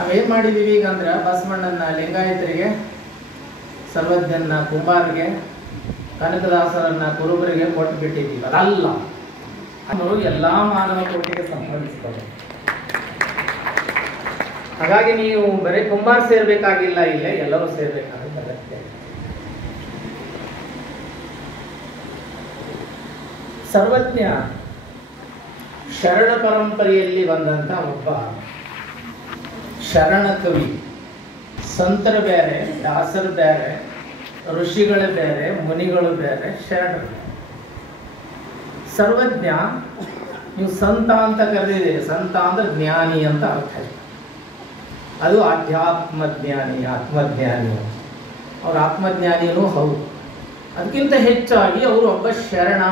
ನಾವೇನು ಮಾಡಿದ್ದೀವಿ ಈಗ ಅಂದ್ರೆ ಬಸವಣ್ಣನ ಲಿಂಗಾಯತರಿಗೆ, ಸರ್ವಜ್ಞನ ಕುಂಬಾರಿಗೆ, ಕನಕದಾಸರನ್ನ ಕುರುಬರಿಗೆ ಕೊಟ್ಟು ಬಿಟ್ಟಿದ್ದೀವಿ. ಅದಲ್ಲ, ಅದು ಎಲ್ಲ ಮಾನವ ಕೋಟಿಗೆ ಸಂಬಂಧಿಸ್ತದೆ. ಹಾಗಾಗಿ ನೀವು ಬರೀ ಕುಂಬಾರ ಸೇರ್ಬೇಕಾಗಿಲ್ಲ, ಇಲ್ಲೇ ಎಲ್ಲರೂ ಸೇರ್ಬೇಕಾಗುತ್ತೆ ಅಗತ್ಯ. ಸರ್ವಜ್ಞ ಶರಣ ಪರಂಪರೆಯಲ್ಲಿ ಬಂದಂತ ಒಬ್ಬ ಶರಣ ಕವಿ. ಸಂತರು ಬೇರೆ, ದಾಸರು ಬೇರೆ, ಋಷಿಗಳು ಬೇರೆ, ಮುನಿಗಳು ಬೇರೆ, ಶರಣರು. ಸರ್ವಜ್ಞ ನೀವು ಸಂತ ಅಂತ ಕರೆದಿದ್ದೀರಿ. ಸಂತ ಅಂದ್ರೆ ಜ್ಞಾನಿ ಅಂತ ಅರ್ಥ ಇದೆ. ಅದು ಆಧ್ಯಾತ್ಮ ಜ್ಞಾನಿ, ಆತ್ಮಜ್ಞಾನಿ. ಅವ್ರ ಆತ್ಮಜ್ಞಾನಿಯೂ ಹೌದು. ಅದಕ್ಕಿಂತ ಹೆಚ್ಚಾಗಿ ಅವರು ಒಬ್ಬ ಶರಣ.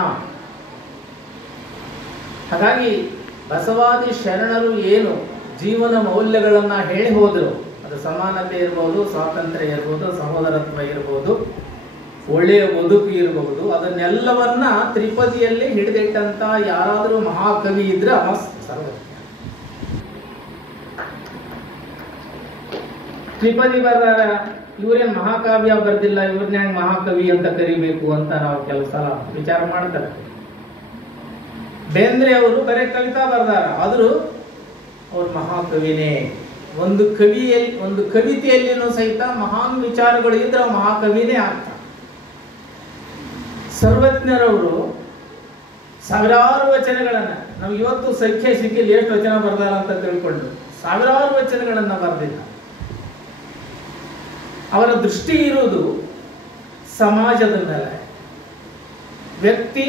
ಹಾಗಾಗಿ ಬಸವಾದಿ ಶರಣರು ಏನು ಜೀವನ ಮೌಲ್ಯಗಳನ್ನು ಹೇಳಿ ಹೋದರು, ಅದು ಸಮಾನತೆ ಇರ್ಬೋದು, ಸ್ವಾತಂತ್ರ್ಯ ಇರ್ಬೋದು, ಸಹೋದರತ್ವ ಇರ್ಬೋದು, ಒಳ್ಳೆಯ ಬದುಕು ಇರಬಹುದು, ಅದನ್ನೆಲ್ಲವನ್ನ ತ್ರಿಪದಿಯಲ್ಲಿ ಹಿಡಿದಿಟ್ಟಂತ ಯಾರಾದರೂ ಮಹಾಕವಿ ಇದ್ರೆ ಅವ ಸರ್ವಜ್ಞ. ತ್ರಿಪದಿ ಬರೆದಾರ, ಇವ್ರೇನ್ ಮಹಾಕಾವ್ಯ ಬರ್ದಿಲ್ಲ, ಇವ್ರನ್ನ ಹೆಂಗ್ ಮಹಾಕವಿ ಅಂತ ಕರಿಬೇಕು ಅಂತ ನಾವು ಕೆಲವು ಸಲ ವಿಚಾರ ಮಾಡ್ತಾರೆ. ಬೇಂದ್ರೆ ಅವರು ಬರೀ ಕವಿತಾ ಬರ್ದಾರ, ಆದರೂ ಅವ್ರು ಮಹಾಕವಿನೇ. ಒಂದು ಕವಿತೆಯಲ್ಲಿನೂ ಸಹಿತ ಮಹಾನ್ ವಿಚಾರಗಳು ಇದ್ರೆ ಮಹಾಕವಿನೇ ಆಗ್ತಾರೆ. ಸರ್ವಜ್ಞರವರು ಸಾವಿರಾರು ವಚನಗಳನ್ನ, ನಾವು ಇವತ್ತು ಸಂಖ್ಯೆ ಸಿಕ್ಕಿಲ್ಲ ಎಷ್ಟು ವಚನ ಬರ್ದಾರ ಅಂತ ತಿಳ್ಕೊಂಡು, ಸಾವಿರಾರು ವಚನಗಳನ್ನ ಬರೆದಿಲ್ಲ. ಅವರ ದೃಷ್ಟಿ ಇರುವುದು ಸಮಾಜದ ಮೇಲೆ. ವ್ಯಕ್ತಿ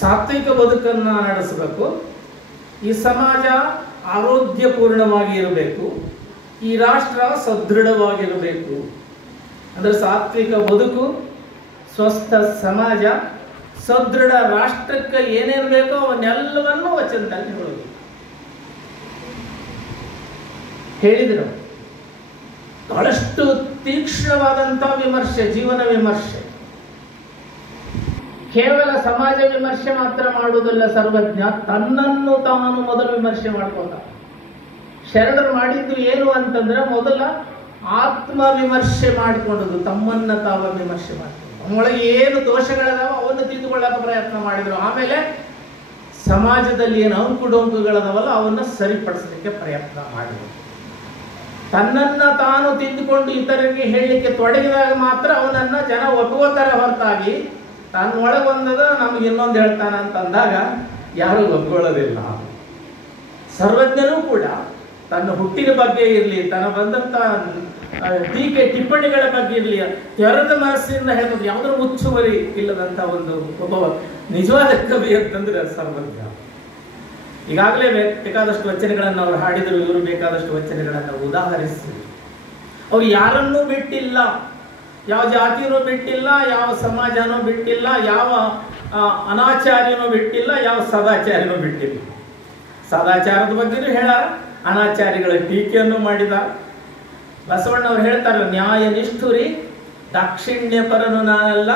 ಸಾತ್ವಿಕ ಬದುಕನ್ನ ನಡೆಸಬೇಕು, ಈ ಸಮಾಜ ಆರೋಗ್ಯಪೂರ್ಣವಾಗಿ ಇರಬೇಕು, ಈ ರಾಷ್ಟ್ರ ಸದೃಢವಾಗಿರಬೇಕು. ಅಂದ್ರೆ ಸಾತ್ವಿಕ ಬದುಕು, ಸ್ವಸ್ಥ ಸಮಾಜ, ಸದೃಢ ರಾಷ್ಟ್ರಕ್ಕೆ ಏನೇನು ಬೇಕೋ ಅವನ್ನೆಲ್ಲವನ್ನೂ ವಚನದಲ್ಲಿ ಹೇಳಿದರು. ಬಹಳಷ್ಟು ತೀಕ್ಷ್ಣವಾದಂಥ ವಿಮರ್ಶೆ, ಜೀವನ ವಿಮರ್ಶೆ. ಕೇವಲ ಸಮಾಜ ವಿಮರ್ಶೆ ಮಾತ್ರ ಮಾಡುವುದಲ್ಲ ಸರ್ವಜ್ಞ, ತನ್ನನ್ನು ತಾನು ಮೊದಲು ವಿಮರ್ಶೆ ಮಾಡ್ಕೊಂಡ. ಶರಣರು ಮಾಡಿದ್ದು ಏನು ಅಂತಂದ್ರೆ ಮೊದಲ ಆತ್ಮ ವಿಮರ್ಶೆ ಮಾಡಿಕೊಂಡದ್ದು, ತಮ್ಮನ್ನ ತಾವ ವಿಮರ್ಶೆ ಮಾಡಿಕೊಂಡು ನಮ್ಮೊಳಗೆ ಏನು ದೋಷಗಳದಾವ ಅವನ್ನು ತಿದ್ದುಕೊಳ್ಳಕ ಪ್ರಯತ್ನ ಮಾಡಿದ್ರು. ಆಮೇಲೆ ಸಮಾಜದಲ್ಲಿ ಏನು ಅಂಕುಡೊಂಕುಗಳದಾವಲ್ಲ ಅವನ್ನ ಸರಿಪಡಿಸಲಿಕ್ಕೆ ಪ್ರಯತ್ನ ಮಾಡಿದರು. ತನ್ನನ್ನ ತಾನು ತಿದ್ದುಕೊಂಡು ಇತರರಿಗೆ ಹೇಳಲಿಕ್ಕೆ ತೊಡಗಿದಾಗ ಮಾತ್ರ ಅವನನ್ನ ಜನ ಒಪ್ಪುತ್ತಾರೆ ಹೊರತಾಗಿ ತನ್ನೊಳಗೊಂದದ ನಮ್ಗೆ ಇನ್ನೊಂದು ಹೇಳ್ತಾನ ಅಂತಂದಾಗ ಯಾರು ಒಪ್ಕೊಳ್ಳೋದಿಲ್ಲ. ಸರ್ವಜ್ಞನೂ ಕೂಡ ತನ್ನ ಹುಟ್ಟಿನ ಬಗ್ಗೆ ಇರಲಿ, ತನ್ನ ಬಂದಂತ ಟೀಕೆ ಟಿಪ್ಪಣಿಗಳ ಬಗ್ಗೆ ಇರಲಿ, ತೆರೆದ ಮನಸ್ಸಿನಿಂದ ಹೇಳಿದ್ರು. ಯಾವುದೋ ಮುಚ್ಚುವರಿ ಇಲ್ಲದಂತ ಒಂದು ಒಬ್ಬ ನಿಜವಾದ ಕವಿ ಅಂತಂದ್ರೆ ಸರ್ವಜ್ಞ. ಈಗಾಗಲೇ ಬೇಕಾದಷ್ಟು ವಚನಗಳನ್ನು ಅವರು ಹಾಡಿದರು, ಇವರು ಬೇಕಾದಷ್ಟು ವಚನಗಳನ್ನು ಉದಾಹರಿಸಿದರು. ಅವ್ರು ಯಾರನ್ನೂ ಬಿಟ್ಟಿಲ್ಲ, ಯಾವ ಜಾತಿನೂ ಬಿಟ್ಟಿಲ್ಲ, ಯಾವ ಸಮಾಜನೂ ಬಿಟ್ಟಿಲ್ಲ, ಯಾವ ಅನಾಚಾರ್ಯನೂ ಬಿಟ್ಟಿಲ್ಲ, ಯಾವ ಸದಾಚಾರ್ಯನೂ ಬಿಟ್ಟಿಲ್ಲ. ಸದಾಚಾರದ ಬಗ್ಗೆನೂ ಹೇಳಾರ, ಅನಾಚಾರಿಗಳ ಟೀಕೆಯನ್ನು ಮಾಡಿದ. ಬಸವಣ್ಣವ್ರು ಹೇಳ್ತಾರೆ, ನ್ಯಾಯ ನಿಷ್ಠುರಿ ದಾಕ್ಷಿಣ್ಯ ಪರನು ನಾನಲ್ಲ,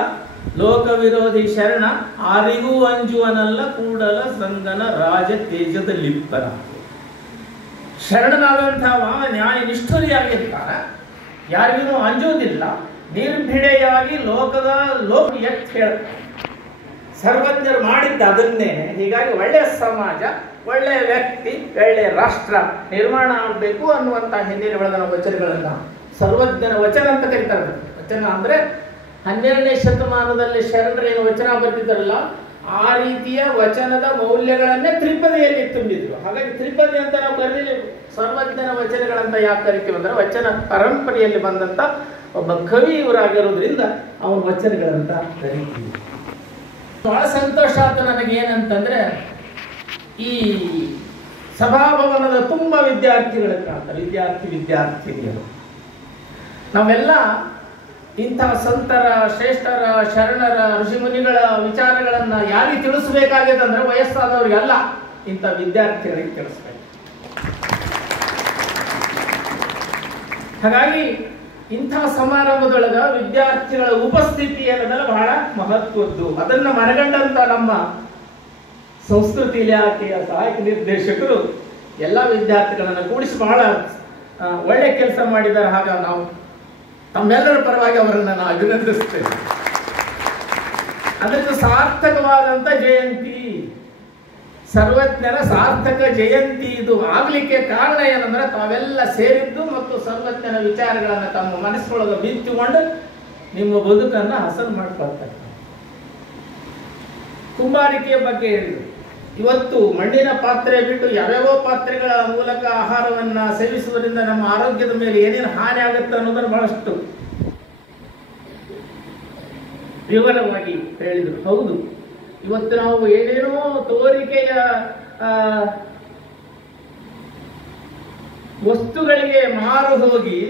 ಲೋಕ ವಿರೋಧಿ ಶರಣ ಆರಿಗೂ ಅಂಜುವನಲ್ಲ, ಕೂಡಲ ಸಂಗನ ರಾಜ ತೇಜದ ಲಿಪ್ಪನ. ಶರಣನಾದಂಥವ ನ್ಯಾಯ ನಿಷ್ಠುರಿಯಾಗಿರ್ತಾರ, ಯಾರಿಗೂ ಅಂಜುವುದಿಲ್ಲ, ನಿರ್ಭಿಡೆಯಾಗಿ ಲೋಕ ಎತ್ ಹೇಳ್ತಾರೆ. ಸರ್ವಜ್ಞರು ಮಾಡಿದ್ದ ಅದನ್ನೇ. ಹೀಗಾಗಿ ಒಳ್ಳೆಯ ಸಮಾಜ, ಒಳ್ಳೆಯ ವ್ಯಕ್ತಿ, ಒಳ್ಳೆಯ ರಾಷ್ಟ್ರ ನಿರ್ಮಾಣ ಆಗಬೇಕು ಅನ್ನುವಂಥ ಹಿನ್ನೆಲೆ ಒಳಗನ ವಚನಗಳನ್ನ ಸರ್ವಜ್ಞನ ವಚನ ಅಂತ ಕರೀತಾರೆ. ವಚನ ಅಂದ್ರೆ 12ನೇ ಶತಮಾನದಲ್ಲಿ ಶರಣರೇನು ವಚನ ಬರ್ತಿದ್ದಾರಲ್ಲ, ಆ ರೀತಿಯ ವಚನದ ಮೌಲ್ಯಗಳನ್ನೇ ತ್ರಿಪದಿಯಲ್ಲಿ ತುಂಬಿದ್ರು. ಹಾಗಾಗಿ ತ್ರಿಪದಿ ಅಂತ ನಾವು ಕರೆದಿದ್ದೀವಿ. ಸರ್ವಜ್ಞನ ವಚನಗಳಂತ ಯಾಕೆ ಕರಿತೀವಿ ಅಂದ್ರೆ ವಚನ ಪರಂಪರೆಯಲ್ಲಿ ಬಂದಂತ ಒಬ್ಬ ಕವಿ ಇವರಾಗಿರೋದ್ರಿಂದ ಅವನ ವಚನಗಳಂತ ಕರಿತೀವಿ. ಬಹಳ ಸಂತೋಷ ಆಯ್ತು ನನಗೇನಂತಂದ್ರೆ, ಈ ಸಭಾಭವನದ ತುಂಬ ವಿದ್ಯಾರ್ಥಿಗಳು ಕಾಣ್ತಾರೆ, ವಿದ್ಯಾರ್ಥಿನಿಯರು. ನಾವೆಲ್ಲ ಇಂಥ ಸಂತರ, ಶ್ರೇಷ್ಠರ, ಶರಣರ, ಋಷಿಮುನಿಗಳ ವಿಚಾರಗಳನ್ನ ಯಾರಿಗೆ ತಿಳಿಸಬೇಕಾಗಿದೆ ಅಂದ್ರೆ ವಯಸ್ಸಾದವರಿಗಲ್ಲ, ಇಂಥ ವಿದ್ಯಾರ್ಥಿಗಳಿಗೆ ತಿಳಿಸ್ಬೇಕು. ಹಾಗಾಗಿ ಇಂಥ ಸಮಾರಂಭದೊಳಗ ವಿದ್ಯಾರ್ಥಿಗಳ ಉಪಸ್ಥಿತಿ ಅನ್ನೋದೆಲ್ಲ ಬಹಳ ಮಹತ್ವದ್ದು. ಅದನ್ನ ಮನಗಂಡಂತ ನಮ್ಮ ಸಂಸ್ಕೃತಿ ಇಲಾಖೆಯ ಸಹಾಯಕ ನಿರ್ದೇಶಕರು ಎಲ್ಲ ವಿದ್ಯಾರ್ಥಿಗಳನ್ನು ಕೂಡಿಸಿ ಬಹಳ ಒಳ್ಳೆ ಕೆಲಸ ಮಾಡಿದ್ದಾರೆ. ಹಾಗ ನಾವು ತಮ್ಮೆಲ್ಲರ ಪರವಾಗಿ ಅವರನ್ನು ನಾನು ಅಭಿನಂದಿಸ್ತೇನೆ. ಅದರಿಂದ ಸಾರ್ಥಕವಾದಂಥ ಜಯಂತಿ, ಸರ್ವಜ್ಞರ ಸಾರ್ಥಕ ಜಯಂತಿ ಇದು ಆಗಲಿಕ್ಕೆ ಕಾರಣ ಏನಂದ್ರೆ ತಾವೆಲ್ಲ ಸೇರಿದ್ದು ಮತ್ತು ಸರ್ವಜ್ಞನ ವಿಚಾರಗಳನ್ನು ತಮ್ಮ ಮನಸ್ಸೊಳಗೆ ಬಿತ್ತುಕೊಂಡು ನಿಮ್ಮ ಬದುಕನ್ನು ಹಸನು ಮಾಡ್ಕೊಳ್ತಾರೆ. ಕುಂಬಾರಿಕೆಯ ಬಗ್ಗೆ ಹೇಳಿದರು. ಇವತ್ತು ಮಣ್ಣಿನ ಪಾತ್ರೆ ಬಿಟ್ಟು ಯಾವ್ಯಾವ ಪಾತ್ರೆಗಳ ಮೂಲಕ ಆಹಾರವನ್ನು ಸೇವಿಸುವುದರಿಂದ ನಮ್ಮ ಆರೋಗ್ಯದ ಮೇಲೆ ಏನೇನು ಹಾನಿ ಆಗುತ್ತೆ ಅನ್ನೋದನ್ನು ಬಹಳಷ್ಟು ವಿವರವಾಗಿ ಹೇಳಿದರು. ಹೌದು, ಇವತ್ತು ನಾವು ಏನೇನೋ ತೋರಿಕೆಯ ವಸ್ತುಗಳಿಗೆ ಮಾರು ಹೋಗಿ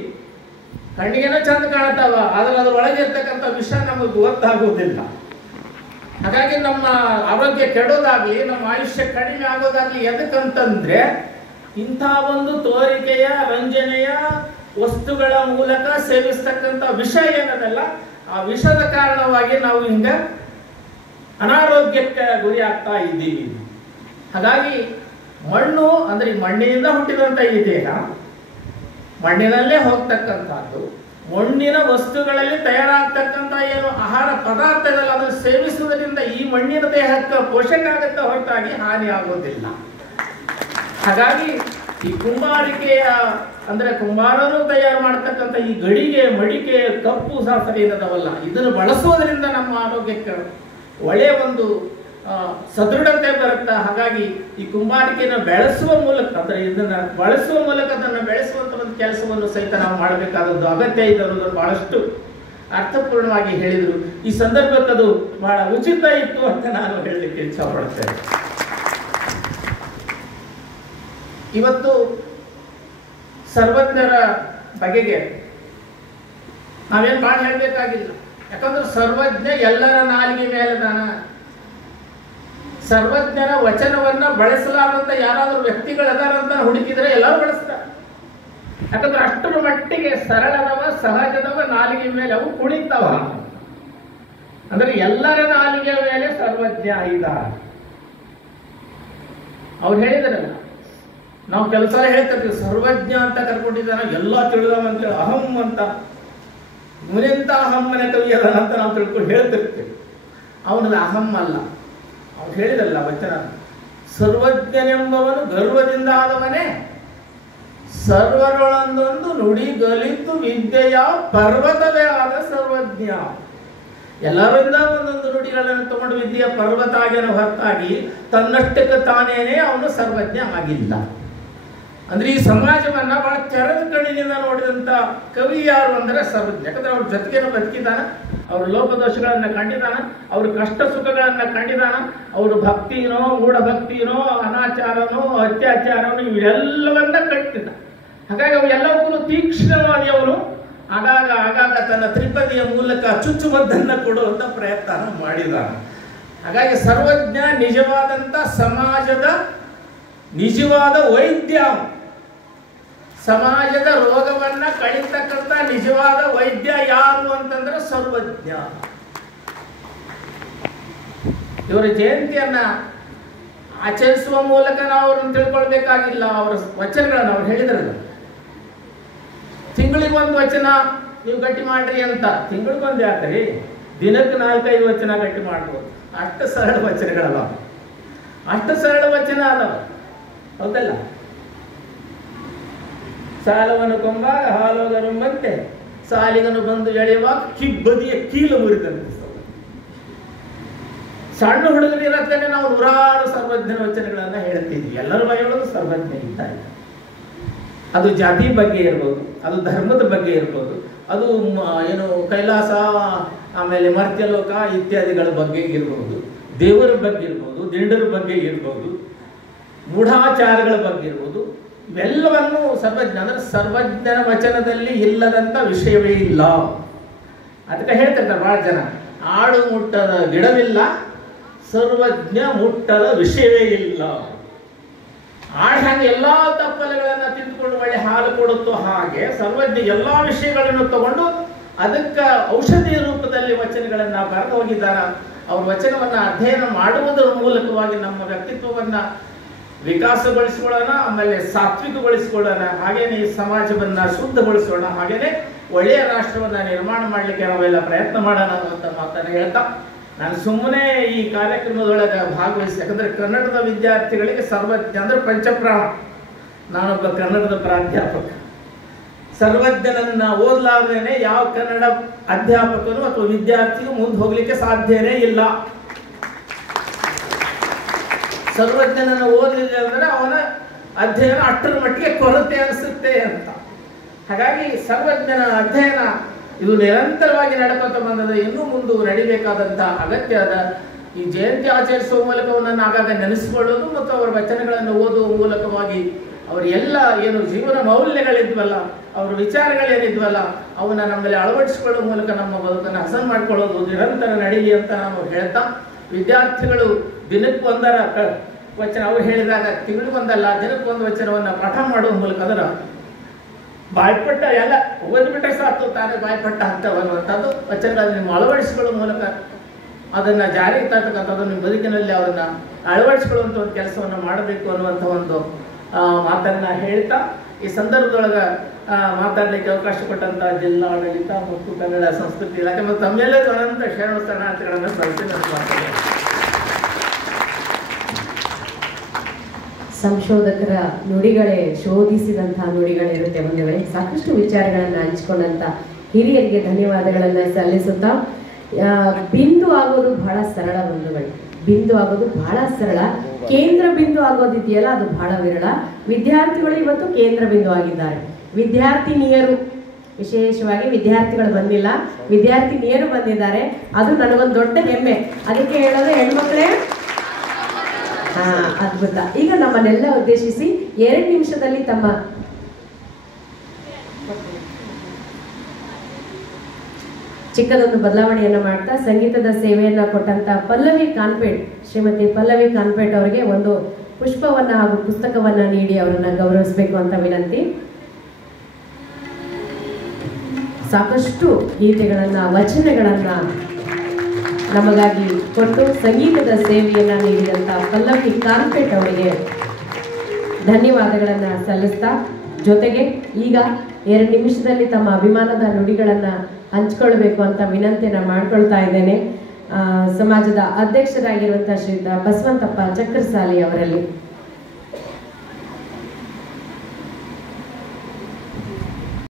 ಕಣ್ಣಿಗೇನೋ ಚಂದ ಕಾಣ್ತಾವ, ಆದ್ರೆ ಅದರೊಳಗೆ ಇರ್ತಕ್ಕಂಥ ವಿಷ ನಮಗೆ ಗೊತ್ತಾಗುವುದಿಲ್ಲ. ಹಾಗಾಗಿ ನಮ್ಮ ಆರೋಗ್ಯ ಕೆಡೋದಾಗ್ಲಿ, ನಮ್ಮ ಆಯುಷ್ಯ ಕಡಿಮೆ ಆಗೋದಾಗ್ಲಿ ಎದಕ್ಕಂತಂದ್ರೆ ಇಂಥ ಒಂದು ತೋರಿಕೆಯ ರಂಜನೆಯ ವಸ್ತುಗಳ ಮೂಲಕ ಸೇವಿಸ್ತಕ್ಕಂಥ ವಿಷ ಏನದಲ್ಲ, ಆ ವಿಷದ ಕಾರಣವಾಗಿ ನಾವು ಹಿಂಗ ಅನಾರೋಗ್ಯಕ್ಕೆ ಗುರಿ ಆಗ್ತಾ ಇದ್ದೀವಿ. ಹಾಗಾಗಿ ಮಣ್ಣು ಅಂದ್ರೆ ಮಣ್ಣಿನಿಂದ ಹುಟ್ಟಿದಂಥ ಈ ದೇಹ ಮಣ್ಣಿನಲ್ಲೇ ಹೋಗ್ತಕ್ಕಂಥದ್ದು, ಮಣ್ಣಿನ ವಸ್ತುಗಳಲ್ಲಿ ತಯಾರಾಗ್ತಕ್ಕಂಥ ಏನು ಆಹಾರ ಪದಾರ್ಥಗಳು ಅದನ್ನು ಸೇವಿಸುವುದರಿಂದ ಈ ಮಣ್ಣಿನ ದೇಹಕ್ಕೆ ಪೋಷಕ ಆಗುತ್ತೆ, ಹೊರತಾಗಿ ಹಾನಿ ಆಗೋದಿಲ್ಲ. ಹಾಗಾಗಿ ಈ ಕುಂಬಾರಿಕೆಯ ಅಂದ್ರೆ ಕುಂಬಾರರು ತಯಾರು ಮಾಡತಕ್ಕಂಥ ಈ ಗಡಿಗೆ, ಮಡಿಕೆ, ಕಪ್ಪು ಸಾಸರೆ ಏನದವಲ್ಲ, ಇದನ್ನು ಬಳಸುವುದರಿಂದ ನಮ್ಮ ಆರೋಗ್ಯಕ್ಕೆ ಒಳ್ಳೆಯ ಒಂದು ಸದೃಢತೆ ಬರುತ್ತೆ. ಹಾಗಾಗಿ ಈ ಕುಂಬಾರಿಕೆಯನ್ನು ಬೆಳೆಸುವ ಮೂಲಕ ಅಂದ್ರೆ ಇದನ್ನ ಬಳಸುವ ಮೂಲಕ ಅದನ್ನು ಬೆಳೆಸುವಂತ ಒಂದು ಕೆಲಸವನ್ನು ಸಹಿತ ನಾವು ಮಾಡಬೇಕಾದದ್ದು ಅಗತ್ಯ ಇದೆ ಅನ್ನೋದನ್ನು ಬಹಳಷ್ಟು ಅರ್ಥಪೂರ್ಣವಾಗಿ ಹೇಳಿದರು. ಈ ಸಂದರ್ಭಕ್ಕೆ ಅದು ಬಹಳ ಉಚಿತ ಇತ್ತು ಅಂತ ನಾನು ಹೇಳಲಿಕ್ಕೆ ಇಚ್ಛಪಡ್ತೇನೆ. ಇವತ್ತು ಸರ್ವಜ್ಞರ ಬಗೆಗೆ ನಾವೇನು ಭಾಳ ಹೇಳಬೇಕಾಗಿಲ್ಲ, ಯಾಕಂದ್ರೆ ಸರ್ವಜ್ಞ ಎಲ್ಲರ ನಾಲಿಗೆ ಮೇಲೆದಾನ. ಸರ್ವಜ್ಞರ ವಚನವನ್ನ ಬಳಸಲಾರಂತ ಯಾರಾದ್ರೂ ವ್ಯಕ್ತಿಗಳದಾರಂತ ಹುಡುಕಿದ್ರೆ ಎಲ್ಲರೂ ಬಳಸ್ತಾರೆ. ಯಾಕಂದ್ರೆ ಅಷ್ಟರ ಮಟ್ಟಿಗೆ ಸರಳದವ, ಸಹಜದವ ನಾಲಿಗೆ ಮೇಲೆ ಅವು ಕುಣಿತವ. ಅಂದ್ರೆ ಎಲ್ಲರ ನಾಲಿಗೆ ಮೇಲೆ ಸರ್ವಜ್ಞ ಇದ್ದಾರೆ. ಅವ್ರು ಹೇಳಿದ್ರಲ್ಲ, ನಾವು ಕೆಲಸ ಹೇಳ್ತಿರ್ತೀವಿ ಸರ್ವಜ್ಞ ಅಂತ ಕರ್ಕೊಂಡಿದ್ದಾನ, ಎಲ್ಲ ತಿಳಿದವ ಅಂತೇಳಿ ಅಹಂ ಅಂತ, ಮುನಿಂತ ಅಹಮ್ಮನ ಕವಿ ಅದ ಅಂತ ನಾವು ತಿಳ್ಕೊಂಡು ಹೇಳ್ತಿರ್ತೀವಿ. ಅವನದು ಅಹಂ ಅಲ್ಲ. ಅವ್ರು ಹೇಳಿದಲ್ಲ ವಚನ, ಸರ್ವಜ್ಞನೆಂಬವನು ಗರ್ವದಿಂದ ಆದವನೇ, ಸರ್ವರೊಳೊಂದೊಂದು ನುಡಿ ಗಲಿತು ವಿದ್ಯೆಯ ಪರ್ವತವೇ ಆದ ಸರ್ವಜ್ಞ. ಎಲ್ಲರಿಂದ ಒಂದೊಂದು ನುಡಿಗಳನ್ನು ತಗೊಂಡು ವಿದ್ಯೆಯ ಪರ್ವತ ಆಗ್ಯಾನ ಹೊರತಾಗಿ ತನ್ನಷ್ಟಕ್ಕೆ ತಾನೇನೆ ಅವನು ಸರ್ವಜ್ಞ ಆಗಿಲ್ಲ. ಅಂದ್ರೆ ಈ ಸಮಾಜವನ್ನ ಬಹಳ ತೆರೆದ ಕಣ್ಣಿನಿಂದ ನೋಡಿದಂತ ಕವಿ ಯಾರು ಅಂದ್ರೆ ಸರ್ವಜ್ಞ. ಯಾಕಂದ್ರೆ ಅವ್ರ ಜೊತೆಗೇನು ಬದುಕಿದಾನ, ಅವ್ರ ಲೋಪದೋಷಗಳನ್ನ ಕಂಡಿದಾನ, ಅವ್ರ ಕಷ್ಟ ಸುಖಗಳನ್ನ ಕಂಡಿದಾನ, ಅವ್ರ ಭಕ್ತಿನೋ ಮೂಢಭಕ್ತಿನೋ ಅನಾಚಾರನೋ ಅತ್ಯಾಚಾರನೋ ಇವೆಲ್ಲವನ್ನ ಕಟ್ಟಿದ. ಹಾಗಾಗಿ ಅವು ಎಲ್ಲವಕ್ಕೂ ತೀಕ್ಷ್ಣವಾಗಿ ಅವನು ಆಗಾಗ ಆಗಾಗ ತನ್ನ ತ್ರಿಪದಿಯ ಮೂಲಕ ಚುಚ್ಚುಮದ್ದನ್ನ ಕೊಡುವಂತ ಪ್ರಯತ್ನ ಮಾಡಿದಾನ. ಹಾಗಾಗಿ ಸರ್ವಜ್ಞ ನಿಜವಾದಂತ ಸಮಾಜದ ನಿಜವಾದ ವೈದ್ಯ, ಸಮಾಜದ ರೋಗವನ್ನ ಕಳಿತಕ್ಕಂಥ ನಿಜವಾದ ವೈದ್ಯ ಯಾರು ಅಂತಂದ್ರೆ ಸರ್ವಜ್ಞ. ಇವರ ಜಯಂತಿಯನ್ನ ಆಚರಿಸುವ ಮೂಲಕ ನಾವು ಅವ್ರನ್ನ ತಿಳ್ಕೊಳ್ಬೇಕಾಗಿಲ್ಲ. ಅವರ ವಚನಗಳನ್ನು ಅವ್ರು ಹೇಳಿದ್ರಲ್ಲ, ತಿಂಗಳಿಗೊಂದು ವಚನ ನೀವು ಗಟ್ಟಿ ಮಾಡ್ರಿ ಅಂತ. ತಿಂಗಳಿಗೊಂದು ಯಾಕ್ರಿ, ದಿನಕ್ಕೆ 4-5 ವಚನ ಗಟ್ಟಿ ಮಾಡ್ಬೋದು. ಅಷ್ಟು ಸರಳ ವಚನಗಳವ, ಅಷ್ಟು ಸರಳ ವಚನ ಅದಾವ, ಹೌದಲ್ಲ? ಸಾಲವನ್ನು ಕೊಂಬಾಗ ಹಾಲೋಗರುಂಬಂತೆ ಸಾಲಿಗನು ಬಂದು ಎಳೆಯುವಾಗ ಕಿಬ್ಬದಿಯ ಕೀಲು ಮುರಿದಂತೆ. ಸಣ್ಣ ಹುಡುಗರಿರತ್ತೇನೆ ನಾವು ನೂರಾರು ಸರ್ವಜ್ಞನ ವಚನಗಳನ್ನ ಹೇಳ್ತಿದ್ವಿ. ಎಲ್ಲರ ಬಾಯಿಯೊಳಗೂ ಸರ್ವಜ್ಞ ಇದ್ದಾರೆ. ಅದು ಜಾತಿ ಬಗ್ಗೆ ಇರ್ಬೋದು, ಅದು ಧರ್ಮದ ಬಗ್ಗೆ ಇರ್ಬೋದು, ಅದು ಏನು ಕೈಲಾಸ, ಆಮೇಲೆ ಮರ್ತ್ಯಲೋಕ ಇತ್ಯಾದಿಗಳ ಬಗ್ಗೆ ಇರ್ಬೋದು, ದೇವರ ಬಗ್ಗೆ ಇರ್ಬೋದು, ದಿಂಡರ ಬಗ್ಗೆ ಇರ್ಬೋದು, ಮೂಢಾಚಾರಗಳ ಬಗ್ಗೆ ಇರ್ಬೋದು. ಇವೆಲ್ಲವನ್ನು ಸರ್ವಜ್ಞ ಅಂದ್ರೆ ಸರ್ವಜ್ಞನ ವಚನದಲ್ಲಿ ಇಲ್ಲದಂತ ವಿಷಯವೇ ಇಲ್ಲ. ಅದಕ್ಕೆ ಹೇಳ್ತಿರ್ತಾರೆ ಬಹಳ ಜನ, ಆಡು ಮುಟ್ಟದ ಗಿಡವಿಲ್ಲ, ಸರ್ವಜ್ಞ ಮುಟ್ಟದ ವಿಷಯವೇ ಇಲ್ಲ. ಆಡು ಹಾಗೆ ಎಲ್ಲಾ ತಪ್ಪಲೆಗಳನ್ನ ತಿಂದುಕೊಂಡು ಒಳ್ಳೆ ಹಾಲು ಕೊಡುತ್ತೋ ಹಾಗೆ ಸರ್ವಜ್ಞ ಎಲ್ಲಾ ವಿಷಯಗಳನ್ನು ತಗೊಂಡು ಅದಕ್ಕೆ ಔಷಧಿಯ ರೂಪದಲ್ಲಿ ವಚನಗಳನ್ನ ಬರೆದು ಹೋಗಿದ್ದಾರ. ಅವ್ರ ವಚನವನ್ನ ಅಧ್ಯಯನ ಮಾಡುವುದರ ಮೂಲಕವಾಗಿ ನಮ್ಮ ವ್ಯಕ್ತಿತ್ವವನ್ನ ವಿಕಾಸಗೊಳಿಸ್ಕೊಳ್ಳೋಣ, ಆಮೇಲೆ ಸಾತ್ವಿಕಗೊಳಿಸ್ಕೊಳ್ಳೋಣ, ಹಾಗೇನೆ ಈ ಸಮಾಜವನ್ನ ಶುದ್ಧಗೊಳಿಸೋಣ, ಹಾಗೇನೆ ಒಳ್ಳೆಯ ರಾಷ್ಟ್ರವನ್ನ ನಿರ್ಮಾಣ ಮಾಡಲಿಕ್ಕೆ ನಾವೆಲ್ಲ ಪ್ರಯತ್ನ ಮಾಡೋಣ ಅನ್ನುವಂಥ ಮಾತನ್ನು ಹೇಳ್ತಾ ನಾನು ಸುಮ್ಮನೆ ಈ ಕಾರ್ಯಕ್ರಮದೊಳಗೆ ಭಾಗವಹಿಸಿ, ಯಾಕಂದ್ರೆ ಕನ್ನಡದ ವಿದ್ಯಾರ್ಥಿಗಳಿಗೆ ಸರ್ವಜ್ಞ ಅಂದ್ರೆ ಪಂಚಪ್ರಾಣ. ನಾನೊಬ್ಬ ಕನ್ನಡದ ಪ್ರಾಧ್ಯಾಪಕ. ಸರ್ವಜ್ಞನನ್ನ ಓದಲಾರ್ದೇನೆ ಯಾವ ಕನ್ನಡ ಅಧ್ಯಾಪಕನು ಅಥವಾ ವಿದ್ಯಾರ್ಥಿಗೂ ಮುಂದೆ ಹೋಗ್ಲಿಕ್ಕೆ ಸಾಧ್ಯನೇ ಇಲ್ಲ. ಸರ್ವಜ್ಞನನ್ನು ಓದಲಿಲ್ಲ ಅಂದ್ರೆ ಅವನ ಅಧ್ಯಯನ ಅಷ್ಟರ ಮಟ್ಟಿಗೆ ಕೊರತೆ ಅನಿಸುತ್ತೆ ಅಂತ. ಹಾಗಾಗಿ ಸರ್ವಜ್ಞನ ಅಧ್ಯಯನ ಇದು ನಿರಂತರವಾಗಿ ನಡ್ಕೊತ ಬಂದದ, ಇನ್ನೂ ಮುಂದೆ ನಡಿಬೇಕಾದಂತ ಅಗತ್ಯ ಅದ. ಈ ಜಯಂತಿ ಆಚರಿಸುವ ಮೂಲಕ ಅವನನ್ನು ಆಗಾಗ ನೆನೆಸಿಕೊಳ್ಳೋದು ಮತ್ತು ಅವರ ವಚನಗಳನ್ನು ಓದುವ ಮೂಲಕವಾಗಿ ಅವರ ಎಲ್ಲ ಏನು ಜೀವನ ಮೌಲ್ಯಗಳಿದ್ವಲ್ಲ, ಅವರ ವಿಚಾರಗಳೇನಿದ್ವಲ್ಲ ಅವನ್ನ ನಮ್ಮಲ್ಲಿ ಅಳವಡಿಸಿಕೊಳ್ಳುವ ಮೂಲಕ ನಮ್ಮ ಬದುಕನ್ನು ಹಸನ್ ಮಾಡ್ಕೊಳ್ಳೋದು ನಿರಂತರ ನಡೀಲಿ ಅಂತ ನಾನು ಹೇಳ್ತಾ, ವಿದ್ಯಾರ್ಥಿಗಳು ದಿನಕ್ಕೊಂದರ ವಚನ ಅವ್ರು ಹೇಳಿದಾಗ ತಿಂಗಳಿಗೊಂದಲ್ಲ ದಿನಕ್ಕೊಂದು ವಚನವನ್ನು ಪಾಠ ಮಾಡುವ ಮೂಲಕ ಅದರ ಬಾಯ್ಪಟ್ಟ ಎಲ್ಲ ಓದ್ಬಿಟ್ರೆ ಸಾಕು ತಾನೇ ಬಾಯ್ಪಟ್ಟ ಅಂತ ಬರುವಂಥದ್ದು ವಚನಗಳನ್ನು ನೀವು ಅಳವಡಿಸಿಕೊಳ್ಳುವ ಮೂಲಕ ಅದನ್ನ ಜಾರಿಗೆ ತರ್ತಕ್ಕಂಥದ್ದು ನಿಮ್ಮ ಬದುಕಿನಲ್ಲಿ ಅವರನ್ನ ಅಳವಡಿಸಿಕೊಳ್ಳುವಂಥ ಒಂದು ಕೆಲಸವನ್ನು ಮಾಡಬೇಕು ಅನ್ನುವಂಥ ಒಂದು ಮಾತನ್ನ ಹೇಳ್ತಾ ಈ ಸಂದರ್ಭದೊಳಗೆ ಮಾತಾಡಲಿಕ್ಕೆ ಅವಕಾಶ ಕೊಟ್ಟಂತ ಜಿಲ್ಲಾಡಳಿತ ಮತ್ತು ಕನ್ನಡ ಸಂಸ್ಕೃತಿ ಇಲಾಖೆ ಮತ್ತು ತಮ್ಮೆಲ್ಲರೂ ಅನಂತ ಶರಣ ಶರಣಾರ್ಥಿಗಳನ್ನು ಸಲ್ಲಿಸಿ ಸಂಶೋಧಕರ ನುಡಿಗಳೇ ಶೋಧಿಸಿದಂತಹ ನುಡಿಗಳಿರುತ್ತೆ ಬಂಧುಗಳೇ. ಸಾಕಷ್ಟು ವಿಚಾರಗಳನ್ನು ಹಂಚಿಕೊಂಡಂತ ಹಿರಿಯರಿಗೆ ಧನ್ಯವಾದಗಳನ್ನು ಸಲ್ಲಿಸುತ್ತಾ, ಬಿಂದು ಆಗೋದು ಬಹಳ ಸರಳ ಬಂಧುಗಳು. ಬಿಂದು ಆಗೋದು ಬಹಳ ಸರಳ, ಕೇಂದ್ರ ಬಿಂದು ಆಗೋದಿದೆಯಲ್ಲ ಅದು ಬಹಳ ವಿರಳ. ವಿದ್ಯಾರ್ಥಿಗಳು ಇವತ್ತು ಕೇಂದ್ರ ಬಿಂದು ಆಗಿದ್ದಾರೆ. ವಿದ್ಯಾರ್ಥಿನಿಯರು ವಿಶೇಷವಾಗಿ ವಿದ್ಯಾರ್ಥಿಗಳು ಬಂದಿಲ್ಲ, ವಿದ್ಯಾರ್ಥಿನಿಯರು ಬಂದಿದ್ದಾರೆ. ಅದು ನನಗೊಂದು ದೊಡ್ಡ ಹೆಮ್ಮೆ. ಅದಕ್ಕೆ ಹೇಳೋದು ಹೆಣ್ಮಕ್ಳೇ ಅದ್ಭುತ. ಈಗ ನಮ್ಮನ್ನೆಲ್ಲ ಉದ್ದೇಶಿಸಿ 2 ನಿಮಿಷದಲ್ಲಿ ತಮ್ಮ ಚಿಕ್ಕದೊಂದು ಬದಲಾವಣೆಯನ್ನು ಮಾಡ್ತಾ ಸಂಗೀತದ ಸೇವೆಯನ್ನ ಕೊಟ್ಟಂತ ಪಲ್ಲವಿ ಕಾನ್ಪೇಟ್, ಶ್ರೀಮತಿ ಪಲ್ಲವಿ ಕಾನ್ಪೇಟ್ ಅವರಿಗೆ ಒಂದು ಪುಷ್ಪವನ್ನ ಹಾಗೂ ಪುಸ್ತಕವನ್ನ ನೀಡಿ ಅವರನ್ನ ಗೌರವಿಸಬೇಕು ಅಂತ ವಿನಂತಿ. ಸಾಕಷ್ಟು ಗೀತೆಗಳನ್ನ ವಚನಗಳನ್ನ ನಮಗಾಗಿ ಕೊಟ್ಟು ಸಂಗೀತದ ಸೇವೆಯನ್ನ ನೀಡಿದಂತ ಪಲ್ಲವಿ ಕಾನ್ಪೇಟ್ ಅವರಿಗೆ ಧನ್ಯವಾದಗಳನ್ನ ಸಲ್ಲಿಸ್ತಾ, ಜೊತೆಗೆ ಈಗ 2 ನಿಮಿಷದಲ್ಲಿ ತಮ್ಮ ಅಭಿಮಾನದ ನುಡಿಗಳನ್ನ ಹಂಚ್ಕೊಳ್ಬೇಕು ಅಂತ ವಿನಂತಿಯನ್ನ ಮಾಡ್ಕೊಳ್ತಾ ಇದ್ದೇನೆ. ಸಮಾಜದ ಅಧ್ಯಕ್ಷರಾಗಿರುವಂತಹ ಶ್ರೀ ಬಸವಂತಪ್ಪ ಚಕ್ರಸಾಲಿ ಅವರಲ್ಲಿ.